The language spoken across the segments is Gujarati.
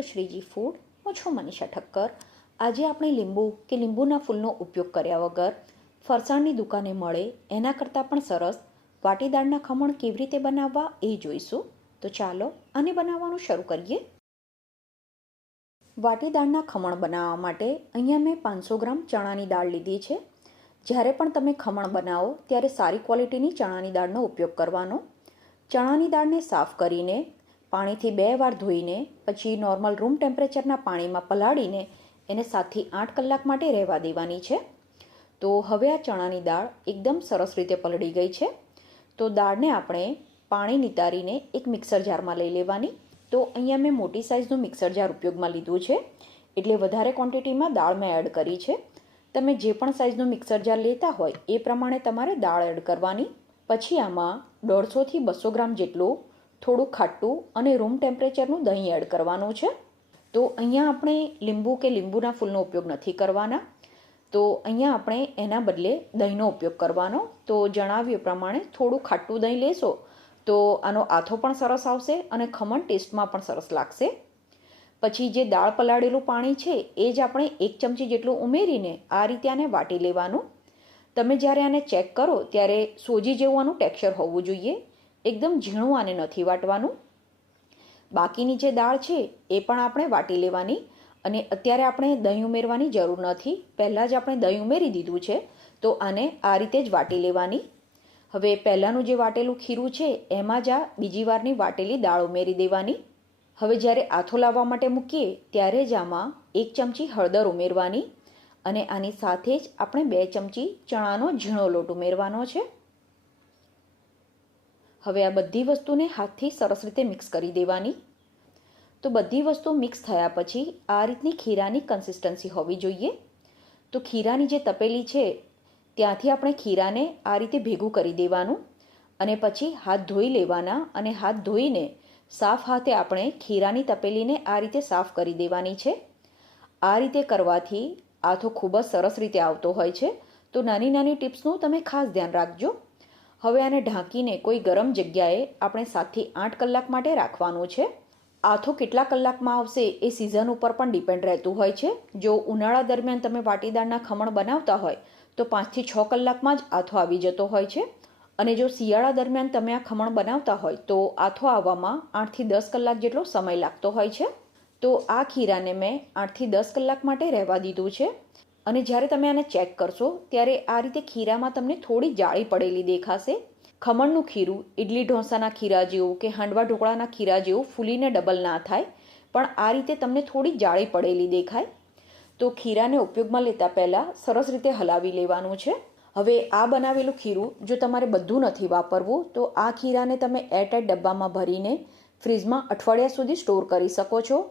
Two Shriji food. હું છું મનીષા ઠક્કર. આજે આપણે લીંબુ કે લીંબુના ફૂલનો ઉપયોગ કર્યા વગર ફરસાણની દુકાને મળે એના કરતાં પણ સરસ વાટીદાળના ખમણ કેવી રીતે બનાવવા એ જોઈશું. તો ચાલો આને બનાવવાનું શરૂ કરીએ. વાટીદાળના ખમણ બનાવવા માટે અહીંયા મેં 500 ગ્રામ ચણાની દાળ લીધી છે. જ્યારે પણ તમે ખમણ બનાવો ત્યારે સારી ક્વોલિટીની ચણાની દાળનો ઉપયોગ કરવાનો. ચણાની દાળને સાફ કરીને પાણીથી 2 વાર ધોઈને પછી નોર્મલ રૂમ ટેમ્પરેચરના પાણીમાં પલાળીને એને 7 થી 8 કલાક માટે રહેવા દેવાની છે. તો હવે આ ચણાની દાળ એકદમ સરસ રીતે પલળી ગઈ છે. તો દાળને આપણે પાણી નિતારીને એક મિક્સર જારમાં લઈ લેવાની. તો અહીંયા મેં મોટી સાઇઝનું મિક્સર જાર ઉપયોગમાં લીધું છે, એટલે વધારે ક્વોન્ટિટીમાં દાળ મેં એડ કરી છે. તમે જે પણ સાઇઝનું મિક્સર જાર લેતા હોય એ પ્રમાણે તમારે દાળ એડ કરવાની. પછી આમાં 150 થી 200 ગ્રામ જેટલું થોડું ખાટું અને રૂમ ટેમ્પરેચરનું દહીં એડ કરવાનું છે. તો અહીંયા આપણે લીંબુ કે લીંબુના ફૂલનો ઉપયોગ નથી કરવાના. તો અહીંયા આપણે એના બદલે દહીંનો ઉપયોગ કરવાનો. તો જણાવ્યું પ્રમાણે થોડું ખાટું દહીં લેશો તો આનો આથો પણ સરસ આવશે અને ખમણ ટેસ્ટમાં પણ સરસ લાગશે. પછી જે દાળ પલાળેલું પાણી છે એ જ આપણે 1 ચમચી જેટલું ઉમેરીને આ રીતે આને વાટી લેવાનું. તમે જ્યારે આને ચેક કરો ત્યારે સોજી જેવું આનું ટેક્સચર હોવું જોઈએ. એકદમ ઝીણું આને નથી વાટવાનું. બાકીની જે દાળ છે એ પણ આપણે વાટી લેવાની અને અત્યારે આપણે દહીં ઉમેરવાની જરૂર નથી. પહેલાં જ આપણે દહીં ઉમેરી દીધું છે, તો આને આ રીતે જ વાટી લેવાની. હવે પહેલાંનું જે વાટેલું ખીરું છે એમાં જ આ બીજી વારની વાટેલી દાળ ઉમેરી દેવાની. હવે જ્યારે આથો લાવવા માટે મૂકીએ ત્યારે જ આમાં 1 ચમચી હળદર ઉમેરવાની અને આની સાથે જ આપણે 2 ચમચી ચણાનો ઝીણો લોટ ઉમેરવાનો છે. હવે આ બધી વસ્તુને હાથથી સરસ રીતે મિક્સ કરી દેવાની. તો બધી વસ્તુ મિક્સ થયા પછી આ રીતની ખીરાની કન્સિસ્ટન્સી હોવી જોઈએ. તો ખીરાની જે તપેલી છે ત્યાંથી આપણે ખીરાને આ રીતે ભેગું કરી દેવાનું અને પછી હાથ ધોઈ લેવાના અને હાથ ધોઈને સાફ હાથે આપણે ખીરાની તપેલીને આ રીતે સાફ કરી દેવાની છે. આ રીતે કરવાથી આથો ખૂબ જ સરસ રીતે આવતો હોય છે. તો નાની નાની ટિપ્સનું તમે ખાસ ધ્યાન રાખજો. હવે આને ઢાંકીને કોઈ ગરમ જગ્યાએ આપણે 7 થી 8 કલાક માટે રાખવાનું છે. આથો કેટલા કલાકમાં આવશે એ સિઝન ઉપર પણ ડિપેન્ડ રહેતું હોય છે. જો ઉનાળા દરમિયાન તમે વાટીદાળના ખમણ બનાવતા હોય તો 5 થી 6 કલાકમાં જ આથો આવી જતો હોય છે અને જો શિયાળા દરમિયાન તમે આ ખમણ બનાવતા હોય તો આથો આવવામાં 8 થી 10 કલાક જેટલો સમય લાગતો હોય છે. તો આ ખીરાને મેં 8 થી 10 કલાક માટે રહેવા દીધું છે અને જ્યારે તમે આને ચેક કરશો ત્યારે આ રીતે ખીરામાં તમને થોડી જાળી પડેલી દેખાશે. ખમણનું ખીરું ઇડલી ઢોસાના ખીરા જેવું કે હાંડવા ઢોકળાના ખીરા જેવું ફૂલીને ડબલ ના થાય, પણ આ રીતે તમને થોડી જાળી પડેલી દેખાય. તો ખીરાને ઉપયોગમાં લેતા પહેલાં સરસ રીતે હલાવી લેવાનું છે. હવે આ બનાવેલું ખીરું જો તમારે બધું નથી વાપરવું તો આ ખીરાને તમે એરટાઇટ ડબ્બામાં ભરીને ફ્રીજમાં અઠવાડિયા સુધી સ્ટોર કરી શકો છો.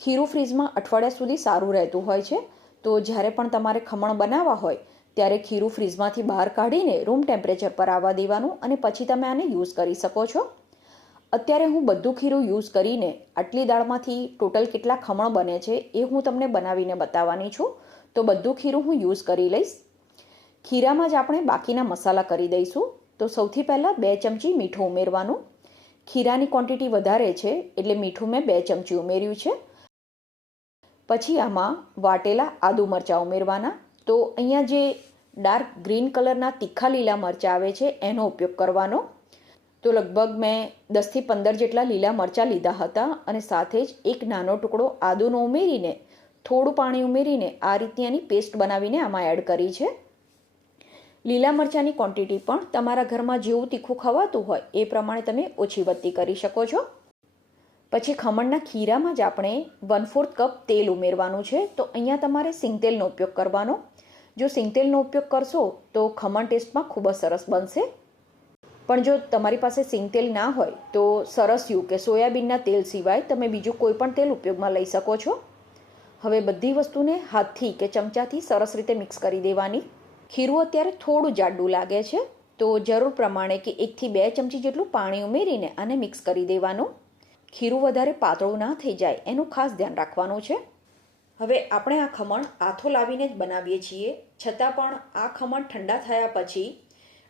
ખીરું ફ્રીજમાં અઠવાડિયા સુધી સારું રહેતું હોય છે. તો જ્યારે પણ તમારે ખમણ બનાવવા હોય ત્યારે ખીરું ફ્રીજમાંથી બહાર કાઢીને રૂમ ટેમ્પરેચર પર આવવા દેવાનું અને પછી તમે આને યુઝ કરી શકો છો. અત્યારે હું બધું ખીરું યુઝ કરીને આટલી દાળમાંથી ટોટલ કેટલા ખમણ બને છે એ હું તમને બનાવીને બતાવવાની છું. તો બધું ખીરું હું યુઝ કરી લઈશ. ખીરામાં જ આપણે બાકીના મસાલા કરી દઈશું. તો સૌથી પહેલાં 2 ચમચી મીઠું ઉમેરવાનું. ખીરાની ક્વોન્ટિટી વધારે છે એટલે મીઠું મેં 2 ચમચી ઉમેર્યું છે. પછી આમાં વાટેલા આદુ મરચાં ઉમેરવાના. તો અહીંયા જે ડાર્ક ગ્રીન કલરના તીખા લીલા મરચાં આવે છે એનો ઉપયોગ કરવાનો. તો લગભગ મેં 10 થી 15 જેટલા લીલા મરચાં લીધા હતા અને સાથે જ એક નાનો ટુકડો આદુનો ઉમેરીને થોડું પાણી ઉમેરીને આ રીતની આની પેસ્ટ બનાવીને આમાં એડ કરી છે. લીલા મરચાંની ક્વોન્ટિટી પણ તમારા ઘરમાં જેવું તીખું ખવાતું હોય એ પ્રમાણે તમે ઓછી વધતી કરી શકો છો. પછી ખમણના ખીરામાં જ આપણે 1/4 કપ તેલ ઉમેરવાનું છે. તો અહીંયા તમારે સિંગતેલનો ઉપયોગ કરવાનો. જો સિંગતેલનો ઉપયોગ કરશો તો ખમણ ટેસ્ટમાં ખૂબ જ સરસ બનશે. પણ જો તમારી પાસે સિંગતેલ ના હોય તો સરસ્યું કે સોયાબીનના તેલ સિવાય તમે બીજું કોઈ પણ તેલ ઉપયોગમાં લઈ શકો છો. હવે બધી વસ્તુને હાથથી કે ચમચાથી સરસ રીતે મિક્સ કરી દેવાની. ખીરું અત્યારે થોડું જાડું લાગે છે તો જરૂર પ્રમાણે કે 1 થી 2 ચમચી જેટલું પાણી ઉમેરીને આને મિક્સ કરી દેવાનું. ખીરું વધારે પાતળું ના થઈ જાય એનું ખાસ ધ્યાન રાખવાનું છે. હવે આપણે આ ખમણ આથો લાવીને જ બનાવીએ છીએ, છતાં પણ આ ખમણ ઠંડા થયા પછી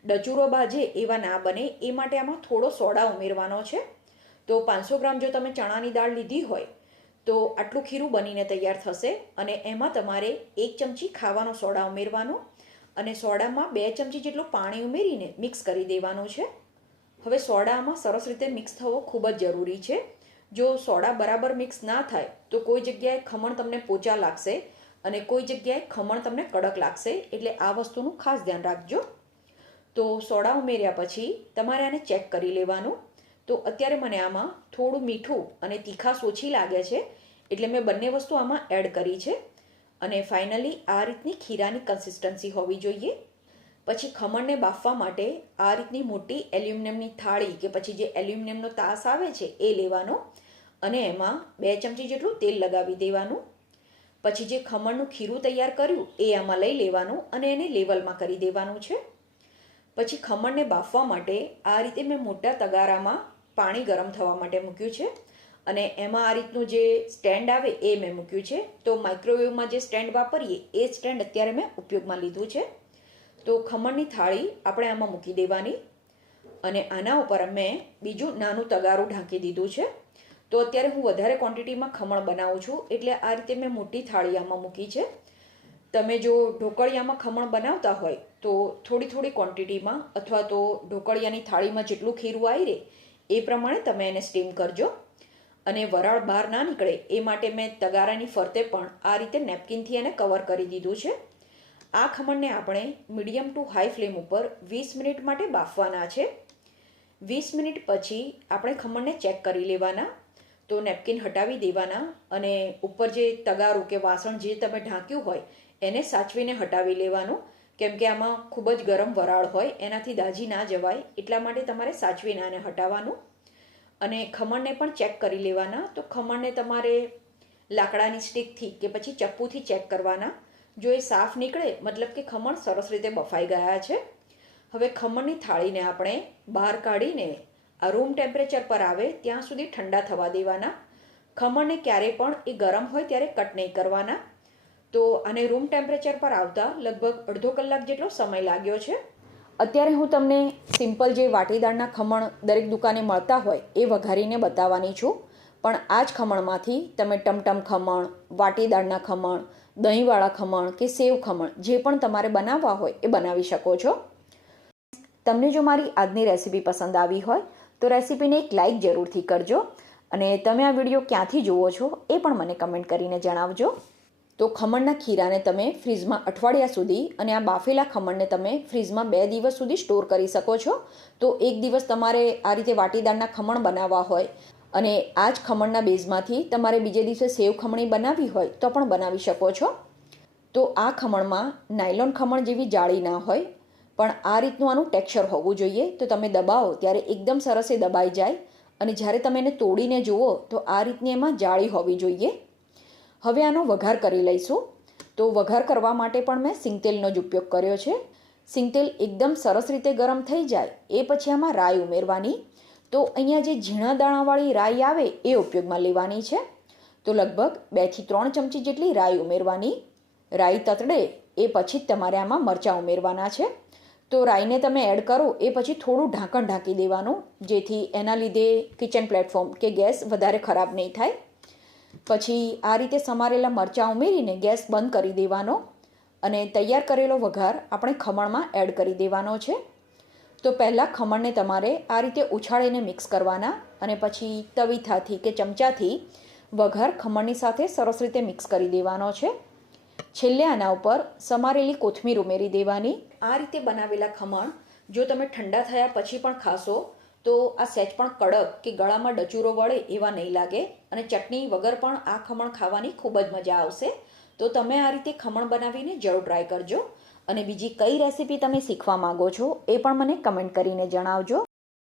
ડચુરો બાજે એવા ના બને એ માટે આમાં થોડો સોડા ઉમેરવાનો છે. તો 500 ગ્રામ જો તમે ચણાની દાળ લીધી હોય તો આટલું ખીરું બનીને તૈયાર થશે અને એમાં તમારે 1 ચમચી ખાવાનો સોડા ઉમેરવાનો અને સોડામાં 2 ચમચી જેટલું પાણી ઉમેરીને મિક્સ કરી દેવાનું છે. હવે સોડામાં સરસ રીતે મિક્સ થવો ખૂબ જ જરૂરી છે. જો સોડા બરાબર મિક્સ ના થાય તો કોઈ જગ્યાએ ખમણ તમને પોચા લાગશે અને કોઈ જગ્યાએ ખમણ તમને કડક લાગશે, એટલે આ વસ્તુનું ખાસ ધ્યાન રાખજો. તો સોડા ઉમેર્યા પછી તમારે આને ચેક કરી લેવાનું. તો અત્યારે મને આમાં થોડું મીઠું અને તીખાશ ઓછી લાગે છે, એટલે મેં બંને વસ્તુ આમાં એડ કરી છે. અને ફાઇનલી આ રીતની ખીરાની કન્સિસ્ટન્સી હોવી જોઈએ. પછી ખમણને બાફવા માટે આ રીતની મોટી એલ્યુમિનિયમની થાળી કે પછી જે એલ્યુમિનિયમનો તાસ આવે છે એ લેવાનો અને એમાં 2 ચમચી જેટલું તેલ લગાવી દેવાનું. પછી જે ખમણનું ખીરું તૈયાર કર્યું એ આમાં લઈ લેવાનું અને એને લેવલમાં કરી દેવાનું છે. પછી ખમણને બાફવા માટે આ રીતે મેં મોટા તગારામાં પાણી ગરમ થવા માટે મૂક્યું છે અને એમાં આ રીતનું જે સ્ટેન્ડ આવે એ મેં મૂક્યું છે. તો માઇક્રોવેવમાં જે સ્ટેન્ડ વાપરીએ એ સ્ટેન્ડ અત્યારે મેં ઉપયોગમાં લીધું છે. તો ખમણની થાળી આપણે આમાં મૂકી દેવાની અને આના ઉપર મેં બીજું નાનું તગારું ઢાંકી દીધું છે. તો અત્યારે હું વધારે ક્વોન્ટિટીમાં ખમણ બનાવું છું, એટલે આ રીતે મેં મોટી થાળી આમાં મૂકી છે. તમે જો ઢોકળિયામાં ખમણ બનાવતા હોય તો થોડી થોડી ક્વોન્ટિટીમાં અથવા તો ઢોકળિયાની થાળીમાં જેટલું ખીરું આવી રહે એ પ્રમાણે તમે એને સ્ટીમ કરજો. અને વરાળ બહાર ના નીકળે એ માટે મેં તગારાની ફરતે પણ આ રીતે નેપકિનથી એને કવર કરી દીધું છે. આ ખમણને આપણે મીડિયમ ટુ હાઈ ફ્લેમ ઉપર 20 મિનિટ માટે બાફવાના છે. 20 મિનિટ પછી આપણે ખમણને ચેક કરી લેવાના. તો નેપકિન હટાવી દેવાના અને ઉપર જે તગારું કે વાસણ જે તમે ઢાંક્યું હોય એને સાચવીને હટાવી લેવાનું, કેમ કે આમાં ખૂબ જ ગરમ વરાળ હોય, એનાથી દાઝી ના જવાય, એટલા માટે તમારે સાચવીને આને હટાવવાનું. અને ખમણને પણ ચેક કરી લેવાના. તો ખમણને તમારે લાકડાની સ્ટીકથી કે પછી ચપ્પુથી ચેક કરવાના. જો એ સાફ નીકળે મતલબ કે ખમણ સરસ રીતે બફાઈ ગયા છે. હવે ખમણની થાળીને આપણે બહાર કાઢીને આ રૂમ ટેમ્પરેચર પર આવે ત્યાં સુધી ઠંડા થવા દેવાના. ખમણને ક્યારેય પણ એ ગરમ હોય ત્યારે કટ નહીં કરવાના. તો આને રૂમ ટેમ્પરેચર પર આવતા લગભગ અડધો કલાક જેટલો સમય લાગ્યો છે. અત્યારે હું તમને સિમ્પલ જે વાટીદાળના ખમણ દરેક દુકાને મળતા હોય એ વઘારીને બતાવવાની છું. પણ આ જ ખમણમાંથી તમે ટમટમ ખમણ, વાટીદાળના ખમણ, દહીંવાળા ખમણ કે સેવ ખમણ જે પણ તમારે બનાવવા હોય એ બનાવી શકો છો. તમને જો મારી આજની રેસીપી પસંદ આવી હોય તો રેસીપીને એક લાઇક જરૂરથી કરજો અને તમે આ વિડીયો ક્યાંથી જુઓ છો એ પણ મને કમેન્ટ કરીને જણાવજો. તો ખમણના ખીરાને તમે ફ્રીજમાં અઠવાડિયા સુધી અને આ બાફેલા ખમણને તમે ફ્રીજમાં 2 દિવસ સુધી સ્ટોર કરી શકો છો. તો એક દિવસ તમારે આ રીતે વાટીદાળના ખમણ બનાવવા હોય અને આ જ ખમણના બેઝમાંથી તમારે બીજે દિવસે સેવ ખમણી બનાવવી હોય તો પણ બનાવી શકો છો. તો આ ખમણમાં નાયલોન ખમણ જેવી જાળી ના હોય, પણ આ રીતનું આનું ટેક્સચર હોવું જોઈએ. તો તમે દબાવો ત્યારે એકદમ સરસ એ દબાઈ જાય અને જ્યારે તમે એને તોડીને જુઓ તો આ રીતની એમાં જાળી હોવી જોઈએ. હવે આનો વઘાર કરી લઈશું. તો વઘાર કરવા માટે પણ મેં સિંગતેલનો જ ઉપયોગ કર્યો છે. સિંગતેલ એકદમ સરસ રીતે ગરમ થઈ જાય એ પછી આમાં રાઈ ઉમેરવાની. તો અહીંયા જે ઝીણા દાણાવાળી રાઈ આવે એ ઉપયોગમાં લેવાની છે. તો લગભગ 2 થી 3 ચમચી જેટલી રાઈ ઉમેરવાની. રાઈ તતડે એ પછી જ તમારે આમાં મરચાં ઉમેરવાના છે. તો રાઈને તમે એડ કરો એ પછી થોડું ઢાંકણ ઢાંકી દેવાનું, જેથી એના લીધે કિચન પ્લેટફોર્મ કે ગેસ વધારે ખરાબ નહીં થાય. પછી આ રીતે સમારેલા મરચાં ઉમેરીને ગેસ બંધ કરી દેવાનો અને તૈયાર કરેલો વઘાર આપણે ખમણમાં એડ કરી દેવાનો છે. તો પહેલાં ખમણને તમારે આ રીતે ઉછાળીને મિક્સ કરવાના અને પછી તવીથાથી કે ચમચાથી વઘાર ખમણની સાથે સરસ રીતે મિક્સ કરી દેવાનો છે. છેલ્લે આના ઉપર સમારેલી કોથમીર ઉમેરી દેવાની. આ રીતે બનાવેલા ખમણ જો તમે ઠંડા થયા પછી પણ ખાશો તો આ સહેજ પણ કડક કે ગળામાં ડચુરો વળે એવા નહીં લાગે અને ચટણી વગર પણ આ ખમણ ખાવાની ખૂબ જ મજા આવશે. તો તમે આ રીતે ખમણ બનાવીને જરૂર ટ્રાય કરજો અને બીજી કઈ રેસીપી તમે શીખવા માંગો છો એ પણ મને કમેન્ટ કરીને જણાવજો.